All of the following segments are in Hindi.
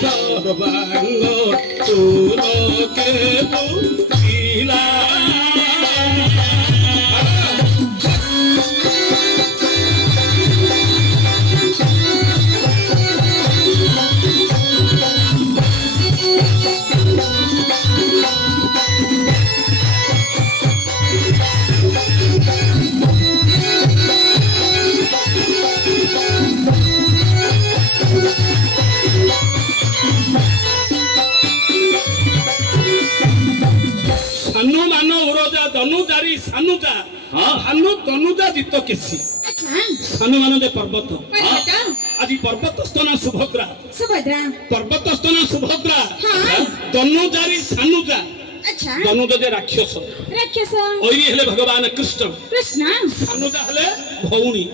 সর্বাঙ্গ তুলকে বুঝিলা तनुजारी सानुजा भानु तनुजा जित केसी सानु मानदे पर्वत आज पर्वत स्तना सुभद्रा सुभद्रा पर्वत स्तना सुभद्रा तनुजारी सानुजा अच्छा तनुजा जे राक्षस राक्षस ओई हेले भगवान कृष्ण कृष्ण सानुजा हेले भौणी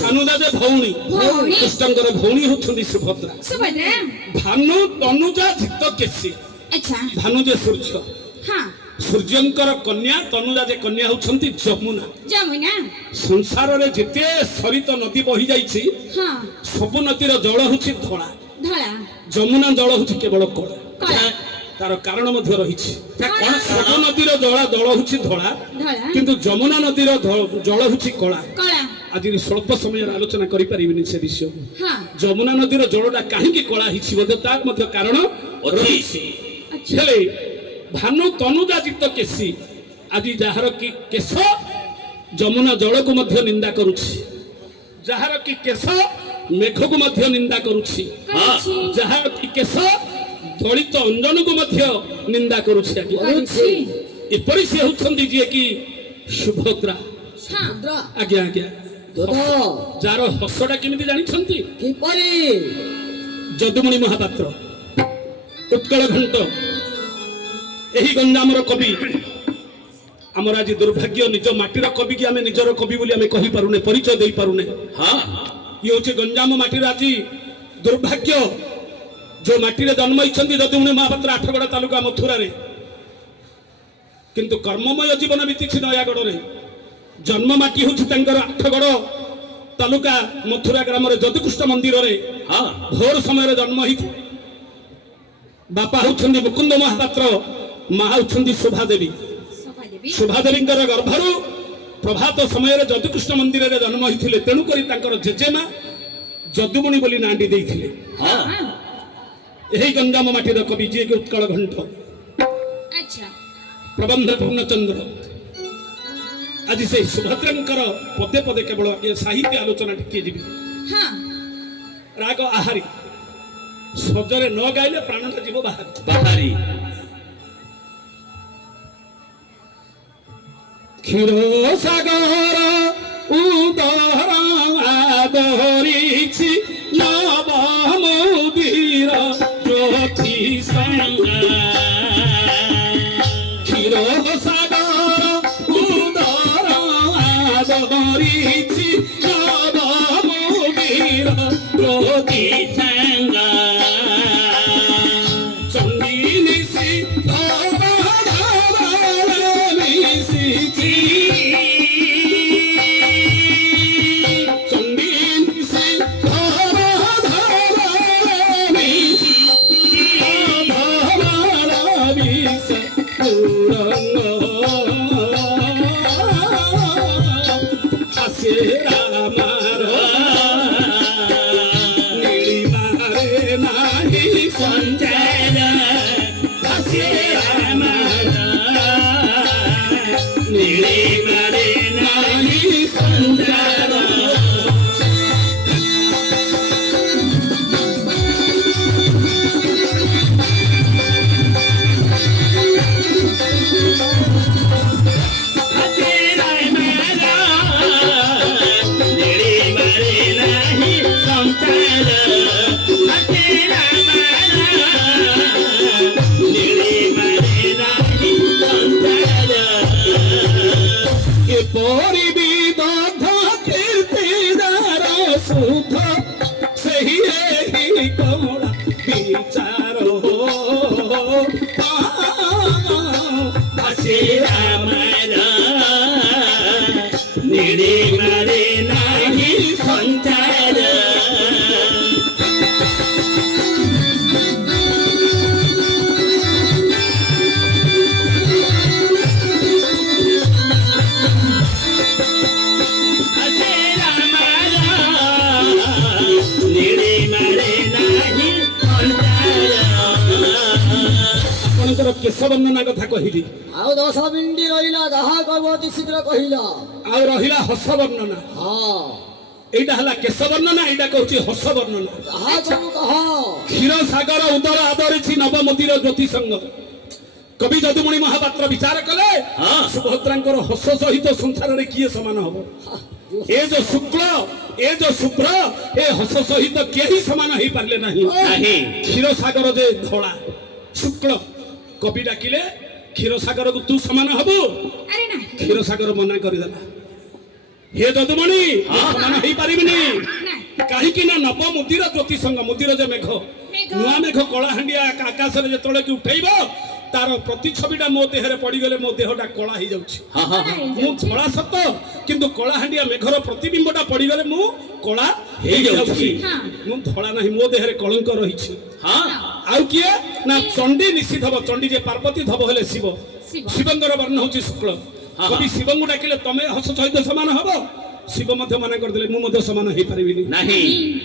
सानुजा जे भौणी कृष्णकर भौणी होछंदी सुभद्रा सुभद्रा भानु तनुजा जित केसी अच्छा भानु जे सूर्य हां सूर्यंकर कन्या तनुजा जे कन्या होछंती जमुना जमुना संसार रे जेते सरित नदी बही जाईछि हां सब नदीर जल होछि धळा धळा जमुना जल होछि केवल कला कला तार कारण मध्ये रहिछि कोन सब नदीर जल होछि धळा धळा किंतु जमुना नदीर जल होछि कला कला आज स्वल्प समय आलोचना करि परिबिनि से विषय हां जमुना नदीर जलटा काहे की कला हिछि मध्ये तार मध्ये कारण रहिछि अच्छा हेले भानु तनुजा जित केसी आज जहार की केश जमुना जल को मध्य निंदा करुछि जहार की केश मेघ को मध्य निंदा करुछि जहार की केश दलित अंजन को मध्य निंदा करुछि एपरि से होछंदी जे की सुभद्रा आज्ञा आज्ञा जार हसटा केमिति जानि छंती जदुमणि महापात्र उत्कल घंट एही गंजामर कवि आमर आज दुर्भाग्य निज माटीर कवि की आमे निजर कवि बोली आमे कहि पारुने परिचय देई पारुने हां ये होचे गंजाम माटीर आज दुर्भाग्य जो माटीरे जन्म इछंती जदुमणि महापात्र आठगड़ तालुका मथुरा रे किंतु कर्ममय जीवन बीतीछि नयागढ़ रे जन्म माटी होछि तांकर आठगड़ तालुका मथुरा ग्राम रे जदुकृष्ण मंदिर रे हां भोर समय रे जन्म हिथि बापा होछंती मुकुंद महापात्र माँ होछंती शोभा देवी शोभा देवी गर्भरु प्रभात समय जदुकृष्ण मंदिर रे जन्म होइथिले तेणु करी तांकर जेजेमा जदुमणि बोली नांडी देइथिले हां एही गंजाम माटीर कवि जे के उत्कल घंट अच्छा प्रबंध पूर्णचंद्र आज से सुभद्रंकर पदे पदे केवल साहित्य आलोचना टिके जिबि हां राग आहारी सजरे न गाइले प्राणटा जीव बाहारी क्षीर सागर उदर आदरिछि नव मोदीर ज्योति संगा क्षीर सागर उदर आदरिछि नव मोदीर ज्योति संगा निड़ी मारे नाही संचार କେଶ ବର୍ଣ୍ଣନା କଥା କହିଲି ଆଉ 10 ମିନିଟ୍ ରହିଲା ଯାହା କହିବ ଅତି ଶୀଘ୍ର କହିଲ। ଆଉ ରହିଲା ହସ ବର୍ଣ୍ଣନା ହଁ এইটা হলা কেশ বর্ণনা এইটা কହୁଛି হস বর্ণনা ଯାହା କହିବୁ କହ। ক্ষীর সাগর উদর আদরিছি নবমতির জ্যোতি সঙ্গ কবি যদুমণি মহাপাত্র বিচার কলে সুভদ্রাঙ্কর হস সহিত সংসারে কিয়ে সমান হব এ যে শুক্ল এ যে শুভ্র এ হস সহিত কেহি সমান হই পারলে নাহি ক্ষীর সাগর যে ধলা শুক্ল কবি ডাকিলে ক্ষীর সাগর তু সমান হব আরে না ক্ষীর সাগর মনা করিদেলা হে যদুমণি সমান হই পারিবিনি না কাহিকি না নবমুদির জ্যোতি সঙ্গ মুদির যে মেঘ নূଆ মেঘ কଳାହାଣ୍ଡିଆ ଆକାଶରେ ଯେତେବେଳେ କି ଉଠେଇବ ତାର ପ୍ରତିଛବିଟା ମୋ ଦେହରେ ପଡ଼ିଗଲେ ମୋ ଦେହଟା କଳା ହେଇଯାଉଛି ମୁଁ ଧଳା ସତ କିନ୍ତୁ କଳାହାଣ୍ଡିଆ ମେଘର ପ୍ରତିବିମ୍ବଟା ପଡ଼ିଗଲେ ମୁଁ କଳା ହେଇଯାଉଛି ମୁଁ ଧଳା ନାହିଁ ମୋ ଦେହରେ କଳଙ୍କ ରହିଛି ଆଉ କିଏ ନା ଚଣ୍ଡୀ ନିଷିଧବ ଚଣ୍ଡୀ ଯେ ପାର୍ବତୀ ଧବ ହେଲେ ଶିବ ଶିବଙ୍କର ବର୍ଣ୍ଣ ହଉଛି ଶୁକ୍ଳ କବି ଶିବଙ୍କୁ ଡାକିଲେ ତମେ ହସ ସହିତ ସମାନ ହବ ଶିବ ମଧ୍ୟ ମନା କରିଦେଲେ ମୁଁ ମଧ୍ୟ ସମାନ ହେଇପାରିବିନି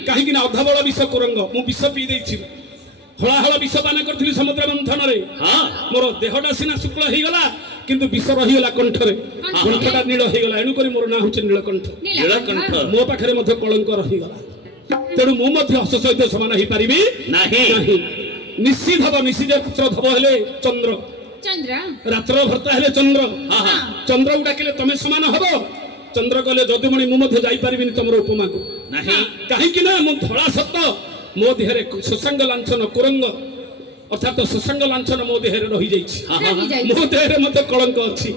କାହିଁକି ନା ଅଧବଳ ବିଷ କୁରଙ୍ଗ ମୁଁ ବିଷ ପିଇ ଦେଇଛି ହଳାହଳ ବିଷ ପାନ କରିଥିଲି ସମୁଦ୍ର ମନ୍ଥନରେ ମୋର ଦେହଟା ସିନା ଶୁକ୍ଳ ହେଇଗଲା କିନ୍ତୁ ବିଷ ରହିଗଲା କଣ୍ଠରେ କଣ୍ଠଟା ନୀଳ ହେଇଗଲା ଏଣୁକରି ମୋର ନାଁ ହଉଛି ନୀଳକଣ୍ଠ ମୋ ପାଖରେ ମଧ୍ୟ କଳଙ୍କ ରହିଗଲା ତେଣୁ ମୁଁ ମଧ୍ୟ ହସ ସହିତ ସମାନ ହେଇପାରିବି ନାହିଁ ନିଷିଧବ ନିଷିଧ ଧବ ହେଲେ ଚନ୍ଦ୍ର ଚନ୍ଦ୍ର ରାତ୍ର ଭର୍ତ୍ତା ହେଲେ ଚନ୍ଦ୍ର ଚନ୍ଦ୍ରକୁ ଡାକିଲେ ତମେ ସମାନ ହବ ଚନ୍ଦ୍ର କହିଲେ ଯଦୁମଣି ମୁଁ ମଧ୍ୟ ଯାଇପାରିବିନି ତମର ଉପମାକୁ କାହିଁକି ନା ମୁଁ ଧଳା ସତ ମୋ ଦେହରେ ଶଶାଙ୍ଗ ଲାଞ୍ଛନ କୁରଙ୍ଗ ଅର୍ଥାତ ଶଶାଙ୍ଗ ଲାଞ୍ଛନ ମୋ ଦେହରେ ରହିଯାଇଛି ମୋ ଦେହରେ ମଧ୍ୟ କଳଙ୍କ ଅଛି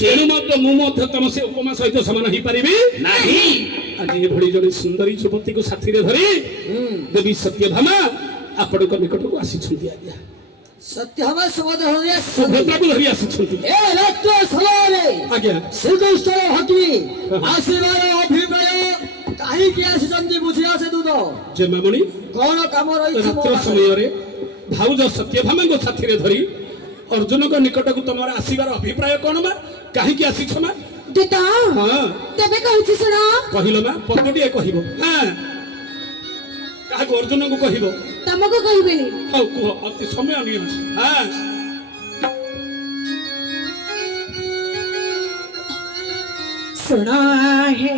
ତେଣୁ ମଧ୍ୟ ମୁଁ ମଧ୍ୟ ତମ ସେ ଉପମା ସହିତ ସମାନ ହେଇପାରିବି ନାହିଁ ଆଜି ଏଭଳି ଜଣେ ସୁନ୍ଦରୀ ଯୁବତୀକୁ ସାଥିରେ ଧରି ଦେବୀ ସତ୍ୟଭାମା ଆପଣଙ୍କ ନିକଟକୁ ଆସିଛନ୍ତି ଆଜ୍ଞା ସତ୍ୟଭାମା ସୁଭଦ୍ରାକୁ ଧରି ଆସିଛନ୍ତି ଏ ରାତ୍ର ସମୟରେ ଆଜ୍ଞା ଶ୍ରୀକୃଷ୍ଣ ଭକ୍ତି ଆସିବାର ଅଭିପ୍ରାୟ କାହିଁକି ଆସିଛନ୍ତି ବୁଝି ଆସେ ତୁ ତ ଯେ ମାମୁଣି କଣ କାମ ରହିଛି ରାତ୍ର ସମୟରେ ଭାଉଜ ସତ୍ୟଭାମାଙ୍କ ସାଥିରେ ଧରି ଅର୍ଜୁନଙ୍କ ନିକଟକୁ ତମର ଆସିବାର ଅଭିପ୍ରାୟ କଣ ମା କାହିଁକି ଆସିଛ ମା ଦିଦା ହଁ ତେବେ କହୁଛି ଶୁଣ କହିଲ ମା ପଦଟିଏ କହିବ କାହାକୁ ଅର୍ଜୁନଙ୍କୁ କହିବ ତମକୁ କହିବେନି ହଉ କୁହ ଅତି ସମୟ ନିଅ ଶୁଣ ହେ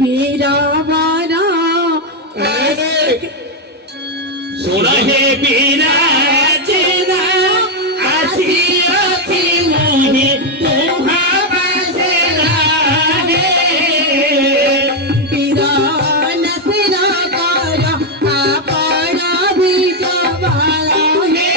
ବୀରବର ଶୁଣ ହେ ବିରାଜନା ଆସିଅଛି ମୁହିଁ ତୁହା ବାସନା ହେ ବୀର ନସିର କର ଆପଣ ବିଜବାଳ ହେ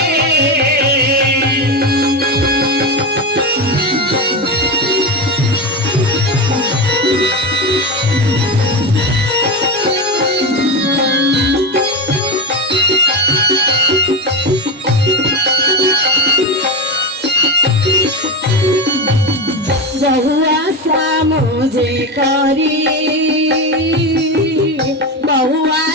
बहुआ सामोजे करी बहुआ